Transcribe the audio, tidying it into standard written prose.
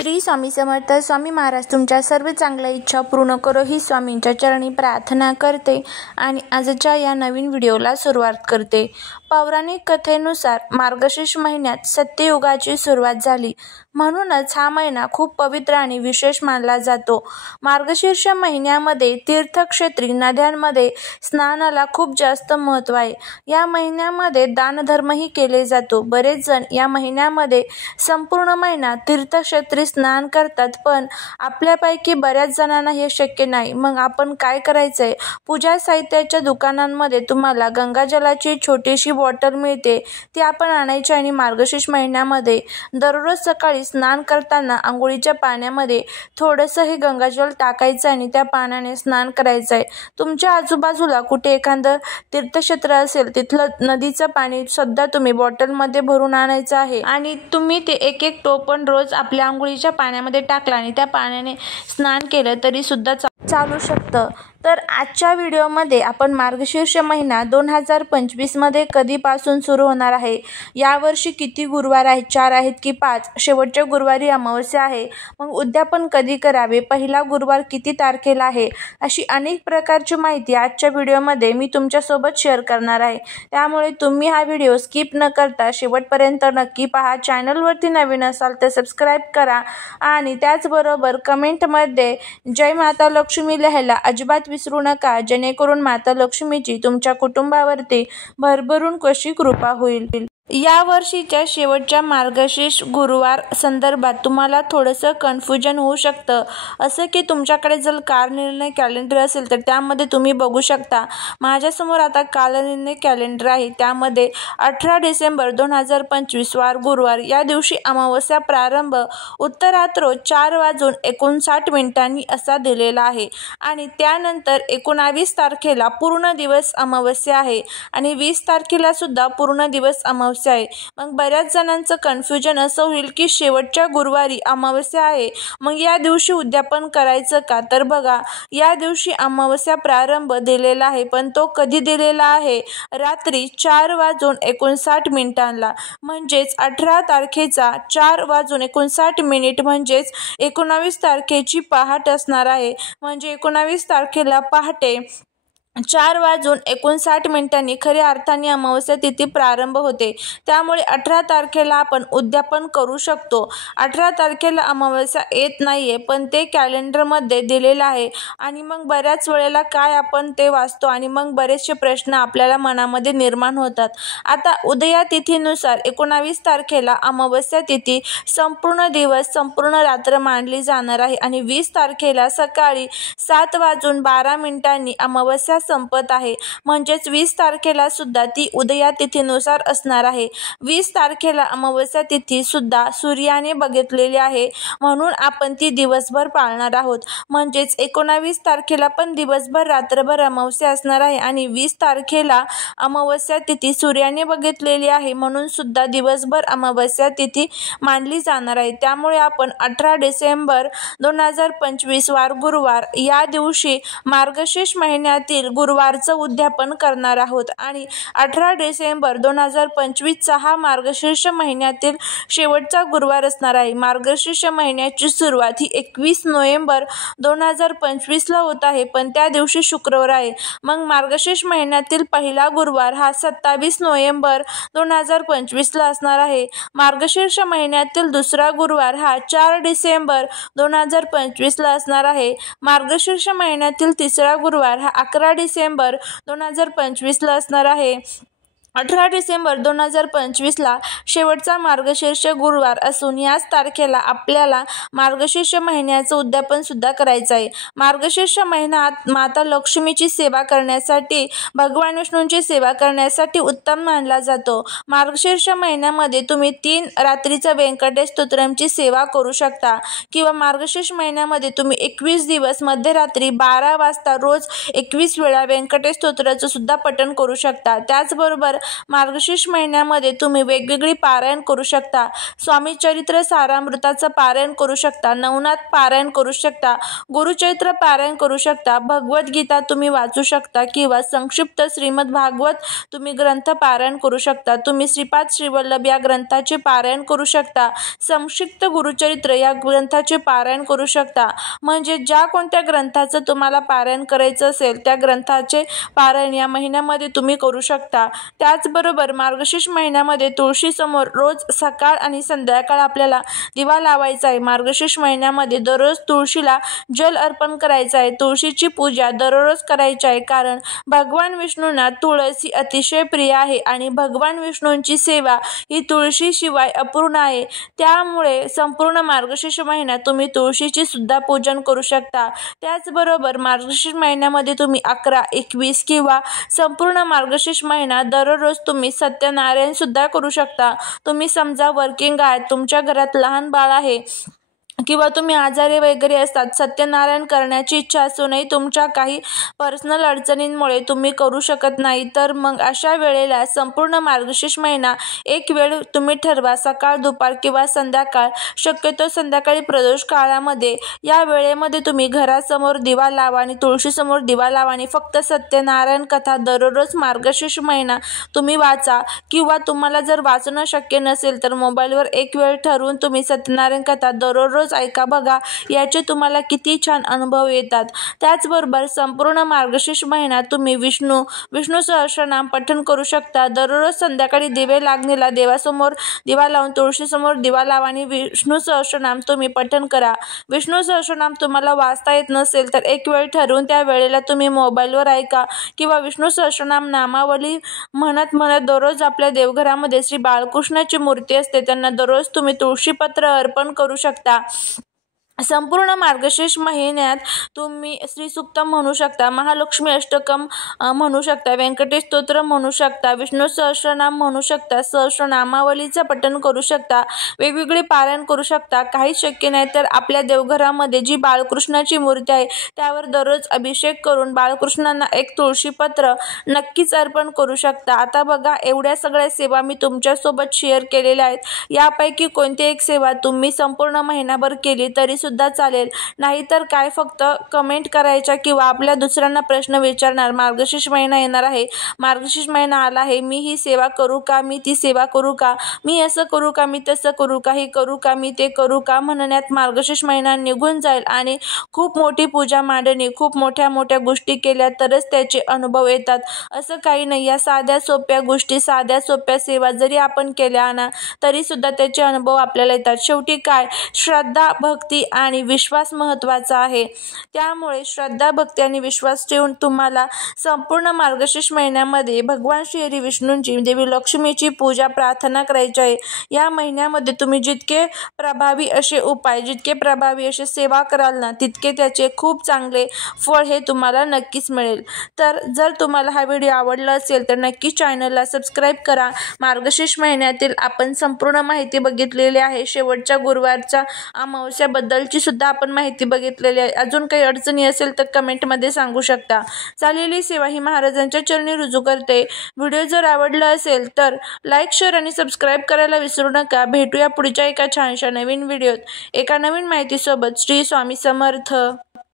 श्री स्वामी समर्थ. स्वामी महाराज तुमच्या सर्व चांगल्या इच्छा पूर्ण करो ही स्वामींच्या चरणी प्रार्थना करते आणि आजच्या या नवीन व्हिडिओला सुरुवात करते. पौराणिक कथेनुसार मार्गशीर्ष महिन्यात सत्ययुगाची सुरुवात झाली, म्हणूनच हा महिना खूप पवित्र आणि विशेष मानला जातो. मार्गशीर्ष महिन्यामध्ये तीर्थक्षेत्री नद्यांमध्ये स्नानाला खूप जास्त महत्त्व आहे. या महिन्यामध्ये दानधर्मही केले जातो. बरेच जण या महिन्यामध्ये संपूर्ण महिना तीर्थक्षेत्री स्नान करतात, पण आपल्यापैकी बऱ्याच जणांना हे शक्य नाही. मग आपण काय करायचंय? पूजा साहित्याच्या दुकानांमध्ये तुम्हाला गंगाजलाची छोटीशी बॉटल मिळते, ती आपण आणायची आणि मार्गशीर्ष महिन्यामध्ये दररोज सकाळी स्नान करताना आंघोळीच्या पाण्यामध्ये थोडंसं हे गंगाजल टाकायचं आणि त्या पाण्याने स्नान करायचं आहे. तुमच्या आजूबाजूला कुठे एखादं तीर्थक्षेत्र असेल, तिथलं नदीचं पाणी सुद्धा तुम्ही बॉटलमध्ये भरून आणायचं आहे आणि तुम्ही ते एक टोपण रोज आपल्या आंघोळीच्या पाण्यामध्ये टाकला आणि त्या पाण्याने स्नान केलं तरी सुद्धा चालू शकतं. तर आजच्या व्हिडिओमध्ये आपण मार्गशीर्ष महिना 2025 मध्ये कधीपासून सुरू होणार आहे, यावर्षी किती गुरुवार आहेत, 4 आहेत की 5, शेवटच्या गुरुवारी अमावस्या आहे, मग उद्यापन कधी करावे, पहिला गुरुवार किती तारखेला आहे, अशी अनेक प्रकारची माहिती आजच्या व्हिडिओमध्ये मी तुमच्यासोबत शेअर करणार आहे. त्यामुळे तुम्ही हा व्हिडिओ स्किप न करता शेवटपर्यंत नक्की पहा. चॅनलवरती नवीन असाल तर सबस्क्राईब करा आणि त्याचबरोबर कमेंटमध्ये जय माता लक्ष्मी लिहायला अजिबात विसरू नका, जेणेकरून माता लक्ष्मीची तुमच्या कुटुंबावरती भरभरून कशी कृपा होईल. या वर्षीच्या शेवटच्या मार्गशीर्ष गुरुवार संदर्भात तुम्हाला थोडंसं कन्फ्युजन होऊ शकतं. असं की तुमच्याकडे जर कालनिर्णय कॅलेंडर असेल तर त्यामध्ये तुम्ही बघू शकता. माझ्यासमोर आता कालनिर्णय कॅलेंडर आहे. त्यामध्ये 18 डिसेंबर 2025 वार गुरुवार या दिवशी अमावस्या प्रारंभ उत्तरात्र 4:59 असा दिलेला आहे आणि त्यानंतर 19 तारखेला पूर्ण दिवस अमावस्या आहे आणि 20 तारखेला सुद्धा पूर्ण दिवस अमावस्या आहे. मग बऱ्याच जणांचं कन्फ्युजन असं होईल की शेवटच्या गुरुवारी अमावस्या आहे, मग या दिवशी उद्यापन करायचं का? तर बघा, या दिवशी अमावस्या प्रारंभ दिलेला आहे, पण तो कधी दिलेला आहे? रात्री 4:59 म्हणजेच 18 तारखेचा 4:59 म्हणजेच 19 तारखेची पहाट असणार आहे. म्हणजे 19 तारखेला पहाटे 4:59 खऱ्या अर्थाने अमावस्या तिथी प्रारंभ होते. त्यामुळे 18 तारखेला आपण उद्यापन करू शकतो. 18 तारखेला अमावस्या येत नाहीये, पण ते कॅलेंडरमध्ये दिलेलं आहे आणि मग बऱ्याच वेळेला काय आपण ते वाचतो आणि मग बरेचसे प्रश्न आपल्याला मनामध्ये निर्माण होतात. आता उदया तिथीनुसार 19 तारखेला अमावस्या तिथी संपूर्ण दिवस संपूर्ण रात्र मानली जाणार आहे आणि 20 तारखेला सकाळी 7:12 अमावस्या संपत आहे. म्हणजेच 20 तारखेला सुद्धा ती उदया तिथीनुसार असणार आहे. 20 तारखेला अमावस्या तिथी सुद्धा सूर्याने बघितलेली आहे, म्हणून आपण ती दिवसभर पाळणार आहोत. म्हणजेच 19 तारखेला पण दिवसभर रात्रभर अमावस्या असणार आहे आणि 20 तारखेला अमावस्या तिथी सूर्याने बघितलेली आहे, म्हणून सुद्धा दिवसभर अमावस्या तिथी मानली जाणार आहे. त्यामुळे आपण 18 डिसेंबर 2025 वार गुरुवार या दिवशी मार्गशीर्ष महिन्यातील गुरुवारचं उद्यापन करणार आहोत आणि 18 डिसेंबर 2025 हा मार्गशीर्ष महिन्यातील शेवटचा गुरुवार असणार आहे. मार्गशीर्ष महिन्याची सुरुवात ही 21 नोव्हेंबर 2025 होत आहे, पण त्या दिवशी शुक्रवार आहे. मग मार्गशीर्ष महिन्यातील पहिला गुरुवार हा 27 नोव्हेंबर 2025 असणार आहे. मार्गशीर्ष महिन्यातील दुसरा गुरुवार हा 4 डिसेंबर 2025 असणार आहे. मार्गशीर्ष महिन्यातील तिसरा गुरुवार हा 11 डिसेंबर 2025 असणार आहे. 18 डिसेंबर 2025 शेवटचा मार्गशीर्ष गुरुवार असून याच तारखेला आपल्याला मार्गशीर्ष महिन्याचं उद्यापन सुद्धा करायचं आहे. मार्गशीर्ष महिन्यात माता लक्ष्मीची सेवा करण्यासाठी, भगवान विष्णूंची सेवा करण्यासाठी उत्तम मानला जातो. मार्गशीर्ष महिन्यामध्ये तुम्ही 3 रात्रीचं व्यंकटेश स्तोत्रमची सेवा करू शकता किंवा मार्गशीर्ष महिन्यामध्ये तुम्ही 21 दिवस मध्यरात्री 12 वाजता रोज 21 वेळा व्यंकटेश स्तोत्राचं सुद्धा पठण करू शकता. त्याचबरोबर मार्गशीर्ष महिन्यामध्ये तुम्ही वेगवेगळी पारायण करू शकता. स्वामी चरित्र सारामृताचं पारायण करू शकता, नवनाथ पारायण करू शकता, गुरुचरित्र पारायण करू शकता, भगवद्गीता तुम्ही वाचू शकता किंवा संक्षिप्त श्रीमद भागवत तुम्ही ग्रंथ पारायण करू शकता. तुम्ही श्रीपाद श्रीवल्लभ या ग्रंथाचे पारायण करू शकता, संक्षिप्त गुरुचरित्र या ग्रंथाचे पारायण करू शकता. म्हणजे ज्या कोणत्या ग्रंथाचं तुम्हाला पारायण करायचं असेल त्या ग्रंथाचे पारायण या महिन्यामध्ये तुम्ही करू शकता. त्याचबरोबर मार्गशीर्ष महिन्यामध्ये तुळशीसमोर रोज सकाळ आणि संध्याकाळ आपल्याला दिवा लावायचा आहे. मार्गशीर्ष महिन्यामध्ये दररोज तुळशीला जल अर्पण करायचं आहे. तुळशीची पूजा दररोज करायची आहे, कारण भगवान विष्णूंना तुळशी अतिशय प्रिय आहे आणि भगवान विष्णूंची सेवा ही तुळशीशिवाय अपूर्ण आहे. त्यामुळे संपूर्ण मार्गशीर्ष महिन्यात तुम्ही तुळशीची सुद्धा पूजन करू शकता. त्याचबरोबर मार्गशीर्ष महिन्यामध्ये तुम्ही 11, 21 किंवा संपूर्ण मार्गशीर्ष महिना दररोज तुम्ही सत्यनारायण सुद्धा करू शकता. तुम्ही समजा वर्किंग आहात, तुमच्या घरात लहान बाळ आहे किंवा तुम्ही आजारी वगैरे असतात, सत्यनारायण करण्याची इच्छा असूनही तुमच्या काही पर्सनल अडचणींमुळे तुम्ही करू शकत नाही, तर मग अशा वेळेला संपूर्ण मार्गशीर्ष महिना एक वेळ तुम्ही ठरवा, सकाळ, दुपार किंवा संध्याकाळ, शक्यतो संध्याकाळी प्रदोष काळामध्ये. या वेळेमध्ये तुम्ही घरासमोर दिवा लावा आणि तुळशीसमोर दिवा लावा आणि फक्त सत्यनारायण कथा दररोज मार्गशीर्ष महिना तुम्ही वाचा. किंवा तुम्हाला जर वाचणं शक्य नसेल तर मोबाईलवर एक वेळ ठरवून तुम्ही सत्यनारायण कथा दररोज ऐका, बघा याचे तुम्हाला किती छान अनुभव येतात. त्याचबरोबर संपूर्ण मार्गशीर्ष महिन्यात तुम्ही विष्णू सहस्रनाम पठण करू शकता. दररोज संध्याकाळी दिवे लागणीला देवासमोर दिवा लावून तुळशीसमोर दिवा लावा आणि विष्णू सहस्रनाम तुम्ही पठण करा. विष्णू सहस्रनाम तुम्हाला वाचता येत नसेल तर एक वेळ ठरवून त्या वेळेला तुम्ही मोबाईलवर ऐका किंवा विष्णू सहस्रनाम नामावली म्हणत दररोज आपल्या देवघरामध्ये श्री बाळकृष्णाची मूर्ती असते, त्यांना दररोज तुम्ही तुळशीपत्र अर्पण करू शकता. संपूर्ण मार्गशीर्ष महिन्यात तुम्ही श्रीसूक्तम म्हणू शकता, महालक्ष्मी अष्टकम म्हणू शकता, व्यंकटेश स्तोत्र म्हणू शकता, विष्णू सहस्रनाम म्हणू शकता, सहस्रनामावलीचं पठण करू शकता, वेगवेगळे पारायण करू शकता. काही शक्य नाही तर आपल्या देवघरामध्ये जी बाळकृष्णाची मूर्ती आहे त्यावर दररोज अभिषेक करून बाळकृष्णांना एक तुळशीपत्र नक्कीच अर्पण करू शकता. आता बघा, एवढ्या सगळ्या सेवा मी तुमच्यासोबत शेअर केलेल्या आहेत. यापैकी कोणती एक सेवा तुम्ही संपूर्ण महिनाभर केली तरी सुद्धा चालेल, नाहीतर काय फक्त कमेंट करायच्या किंवा आपल्या दुसऱ्यांना प्रश्न विचारणार, मार्गशीर्ष महिना येणार आहे, मार्गशीर्ष महिना आला आहे, मी ही सेवा करू का, मी ती सेवा करू का, मी असं करू का, मी तसं करू का, हे करू का, मी ते करू का म्हणण्यात मार्गशीर्ष महिना निघून जाईल आणि खूप मोठी पूजा मांडणी, खूप मोठ्या गोष्टी केल्या तरच त्याचे अनुभव येतात. असं काही नाही. या साध्या सोप्या गोष्टी, साध्या सोप्या सेवा जरी आपण केल्या ना तरी सुद्धा त्याचे अनुभव आपल्याला येतात. शेवटी काय, श्रद्धा, भक्ती आणि विश्वास महत्त्वाचा आहे. त्यामुळे श्रद्धा, भक्ती आणि विश्वास ठेवून तुम्हाला संपूर्ण मार्गशीर्ष महिन्यामध्ये भगवान श्री विष्णूंची, देवी लक्ष्मीची पूजा प्रार्थना करायची आहे. या महिन्यामध्ये तुम्ही जितके प्रभावी असे उपाय, जितके प्रभावी असे सेवा कराल ना तितके त्याचे खूप चांगले फळ हे तुम्हाला नक्कीच मिळेल. तर जर तुम्हाला हा व्हिडिओ आवडला असेल तर नक्की चॅनलला सबस्क्राईब करा. मार्गशीर्ष महिन्यातील आपण संपूर्ण माहिती बघितलेली आहे. शेवटच्या गुरुवारच्या अमावस्याबद्दलची सुद्धा आपण माहिती बघितलेली आहे. अजून काही अडचणी असेल तर कमेंटमध्ये सांगू शकता. चाललेली सेवा ही महाराजांच्या चरणी रुजू करते. व्हिडिओ जर आवडला असेल तर लाईक, शेअर आणि सबस्क्राईब करायला विसरू नका. भेटूया पुढच्या एका छानशा नवीन व्हिडिओत एका नवीन माहितीसोबत. श्री स्वामी समर्थ.